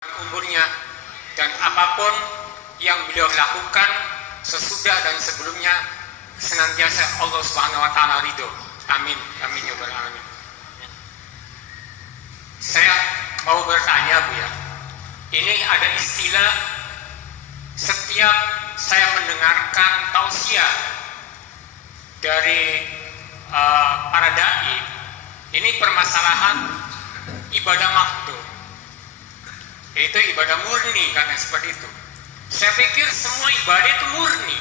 umurnya, dan apapun yang beliau lakukan sesudah dan sebelumnya senantiasa Allah Subhanahu wa taala ridho. Amin. Amin ya rabbal alamin. Saya mau bertanya, Bu ya. Ini ada istilah setiap saya mendengarkan tausiah dari para dai, ini permasalahan ibadah makhluk, yaitu ibadah murni, karena seperti itu. Saya pikir semua ibadah itu murni.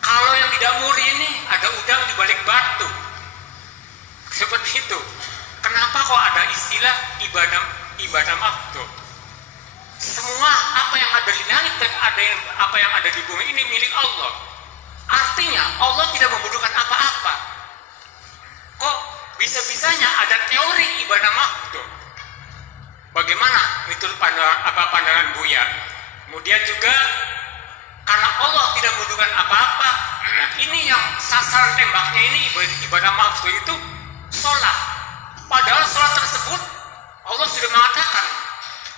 Kalau yang tidak murni ini ada udang di balik batu, seperti itu. Kenapa kok ada istilah ibadah makhluk? Semua apa yang ada di langit dan apa yang ada di bumi ini milik Allah. Artinya Allah tidak membutuhkan apa-apa. Kok bisa-bisanya ada teori ibadah makhluk? Bagaimana itu pandangan Buya? Kemudian juga karena Allah tidak membutuhkan apa-apa, nah ini yang sasaran tembaknya ini ibadah makhluk itu sholat. Padahal sholat tersebut Allah sudah mengatakan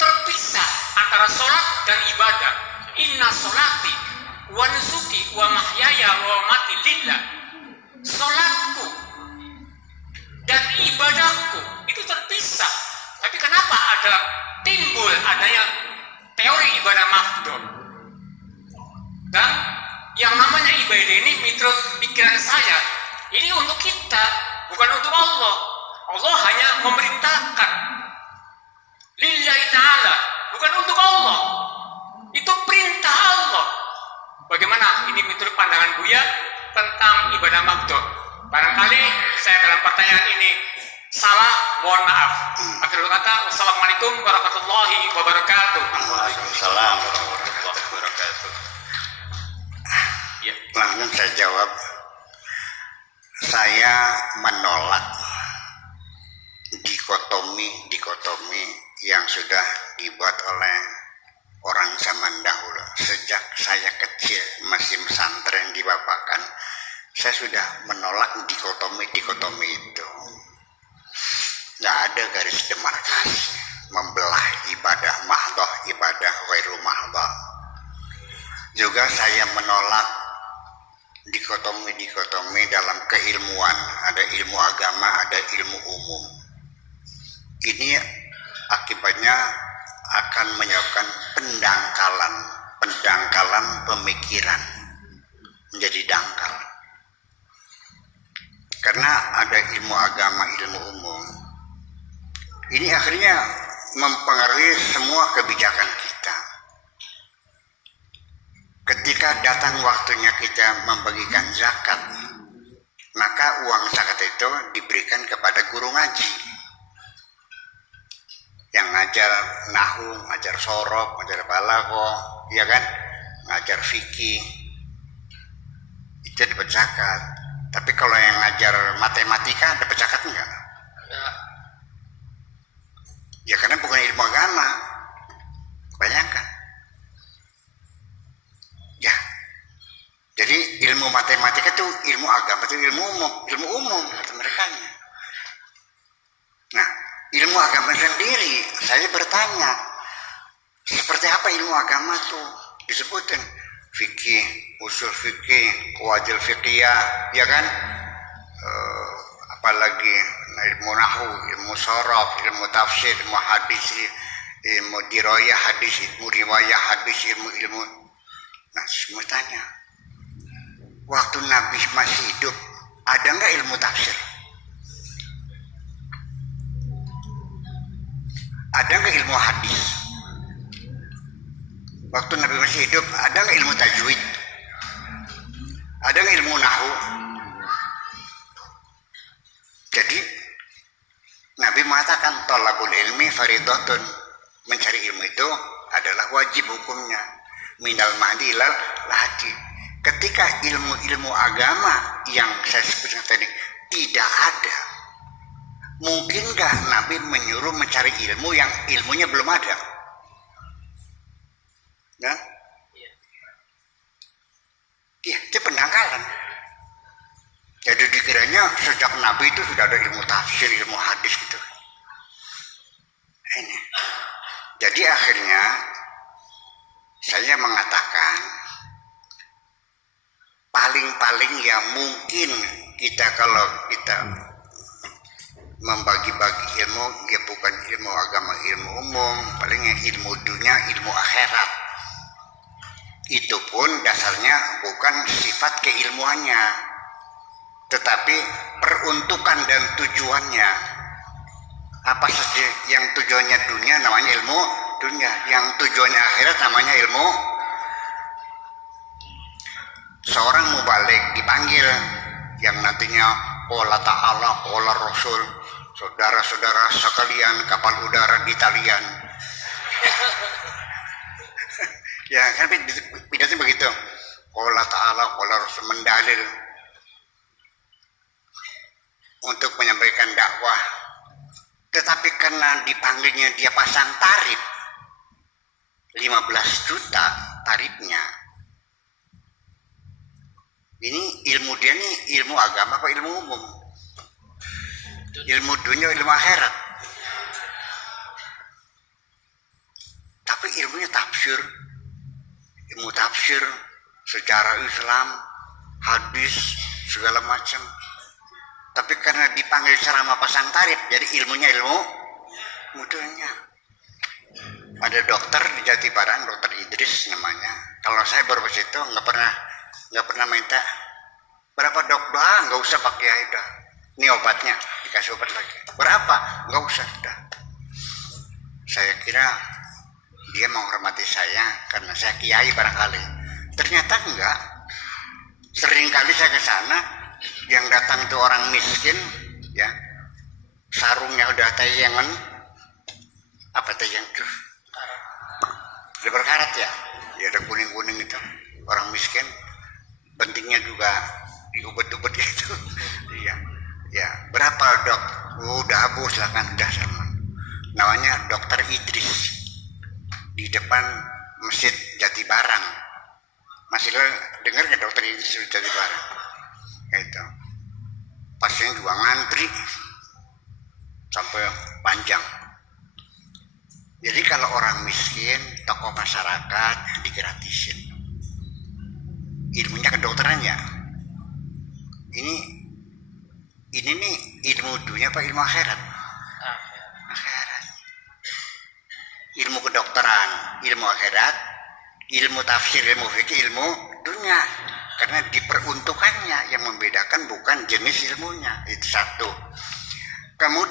terpisah antara sholat dan ibadah. Inna sholati wa nusuki wa mahyaya wa mati lillah. Sholatku dan ibadahku itu terpisah. Tapi kenapa timbul adanya teori ibadah makhluk? Dan yang namanya ibadah ini menurut pikiran saya, ini untuk kita, bukan untuk Allah. Allah hanya memerintahkan lillahi ta'ala, bukan untuk Allah. Itu perintah Allah. Bagaimana ini menurut pandangan Buya tentang ibadah makhluk? Barangkali saya dalam pertanyaan ini salah, mohon maaf. Akhirul kata, wassalamualaikum warahmatullahi wabarakatuh. Waalaikumsalam warahmatullahi wabarakatuh. Ya, langsung saya jawab. Saya menolak dikotomi yang sudah dibuat oleh orang zaman dahulu. Sejak saya kecil masih pesantren di Babakan, saya sudah menolak dikotomi itu. Nggak ada garis demarkasi membelah ibadah mahdoh, ibadah ghairu mahdoh. Juga saya menolak dikotomi dalam keilmuan. Ada ilmu agama, ada ilmu umum. Ini akibatnya akan menyebabkan pendangkalan pemikiran menjadi dangkal. Karena ada ilmu agama, ilmu umum, ini akhirnya mempengaruhi semua kebijakan kita. Ketika datang waktunya kita membagikan zakat, maka uang zakat itu diberikan kepada guru ngaji yang ngajar nahu, ngajar sorof, ngajar balaghah, ya kan, ngajar fikih, itu dapat zakat. Tapi kalau yang ngajar matematika dapat zakat enggak? Ya karena bukan ilmu agama. Bayangkan. Ya. Jadi ilmu matematika itu ilmu agama, itu ilmu umum kata mereka. Nah, ilmu agama sendiri, saya bertanya, seperti apa ilmu agama tuh? Disebutin fikih, usul fikih, qawaidul fiqhiyah, ya kan? Apalagi ilmu nahwu, ilmu sharaf, ilmu tafsir, ilmu hadis, ilmu dirayah hadis, ilmu riwayah hadis, ilmu. Nah, semua tanya, waktu Nabi masih hidup, ada nggak ilmu tafsir? Ada nggak ilmu hadis? Waktu Nabi masih hidup, ada nggak ilmu tajwid? Ada nggak ilmu nahwu? Jadi Nabi mengatakan thalabul ilmi faridatun, mencari ilmu itu adalah wajib hukumnya, minal mahdi ilal lahdi. Ketika ilmu agama yang saya sebutkan tadi tidak ada, mungkinkah Nabi menyuruh mencari ilmu yang ilmunya belum ada? Nah, ya, itu pendangkalan. Jadi dikiranya sejak Nabi itu sudah ada ilmu tafsir, ilmu hadis gitu. Ini. Jadi akhirnya saya mengatakan paling-paling ya mungkin kita kalau kita membagi-bagi ilmu, ya bukan ilmu agama, ilmu umum, palingnya ilmu dunia, ilmu akhirat. Itu pun dasarnya bukan sifat keilmuannya, tetapi peruntukan dan tujuannya. Apa saja yang tujuannya dunia namanya ilmu dunia, yang tujuannya akhirat namanya ilmu. Seorang mubalik dipanggil yang nantinya qala ta'ala qala rasul, saudara-saudara sekalian kapal udara di talian. Ya kan pidatonya begitu, qala ta'ala qala rasul, mendalil untuk menyampaikan dakwah. Tetapi karena dipanggilnya dia pasang tarif 15 juta tarifnya. Ini ilmu dia nih ilmu agama apa ilmu umum? Ilmu dunia, ilmu akhirat. Tapi ilmunya tafsir. Ilmu tafsir, sejarah Islam, hadis, segala macam. Tapi karena dipanggil ceramah pasang tarif, jadi ilmunya ilmu dunia. Ada dokter di Jatibarang, Dokter Idris namanya. Kalau saya baru ke situ nggak pernah minta berapa dok, nggak usah pakai udah. Ini obatnya, dikasih obat lagi. Berapa? Nggak usah udah. Saya kira dia menghormati saya karena saya kiai barangkali. Ternyata enggak. Sering kali saya ke sana, yang datang itu orang miskin, ya sarungnya udah tayangan, apa tayang tuh? Udah berkarat ya, ya ada kuning-kuning itu, orang miskin. Pentingnya juga diubet-ubet gitu. Iya, ya berapa dok? Udah habis, silakan udah sama. Namanya Dokter Idris di depan Masjid Jatibarang. Masih dengar nggak Dokter Idris di Jatibarang? Itu pasien juga ngantri sampai panjang. Jadi kalau orang miskin, tokoh masyarakat digratisin. Ilmunya kedokterannya. Ini nih ilmu dunia apa ilmu akhirat? Akhirat. Ilmu kedokteran, ilmu akhirat, ilmu tafsir, ilmu fikih, ilmu dunia. Karena diperuntukannya yang membedakan bukan jenis ilmunya. Itu satu. Kemudian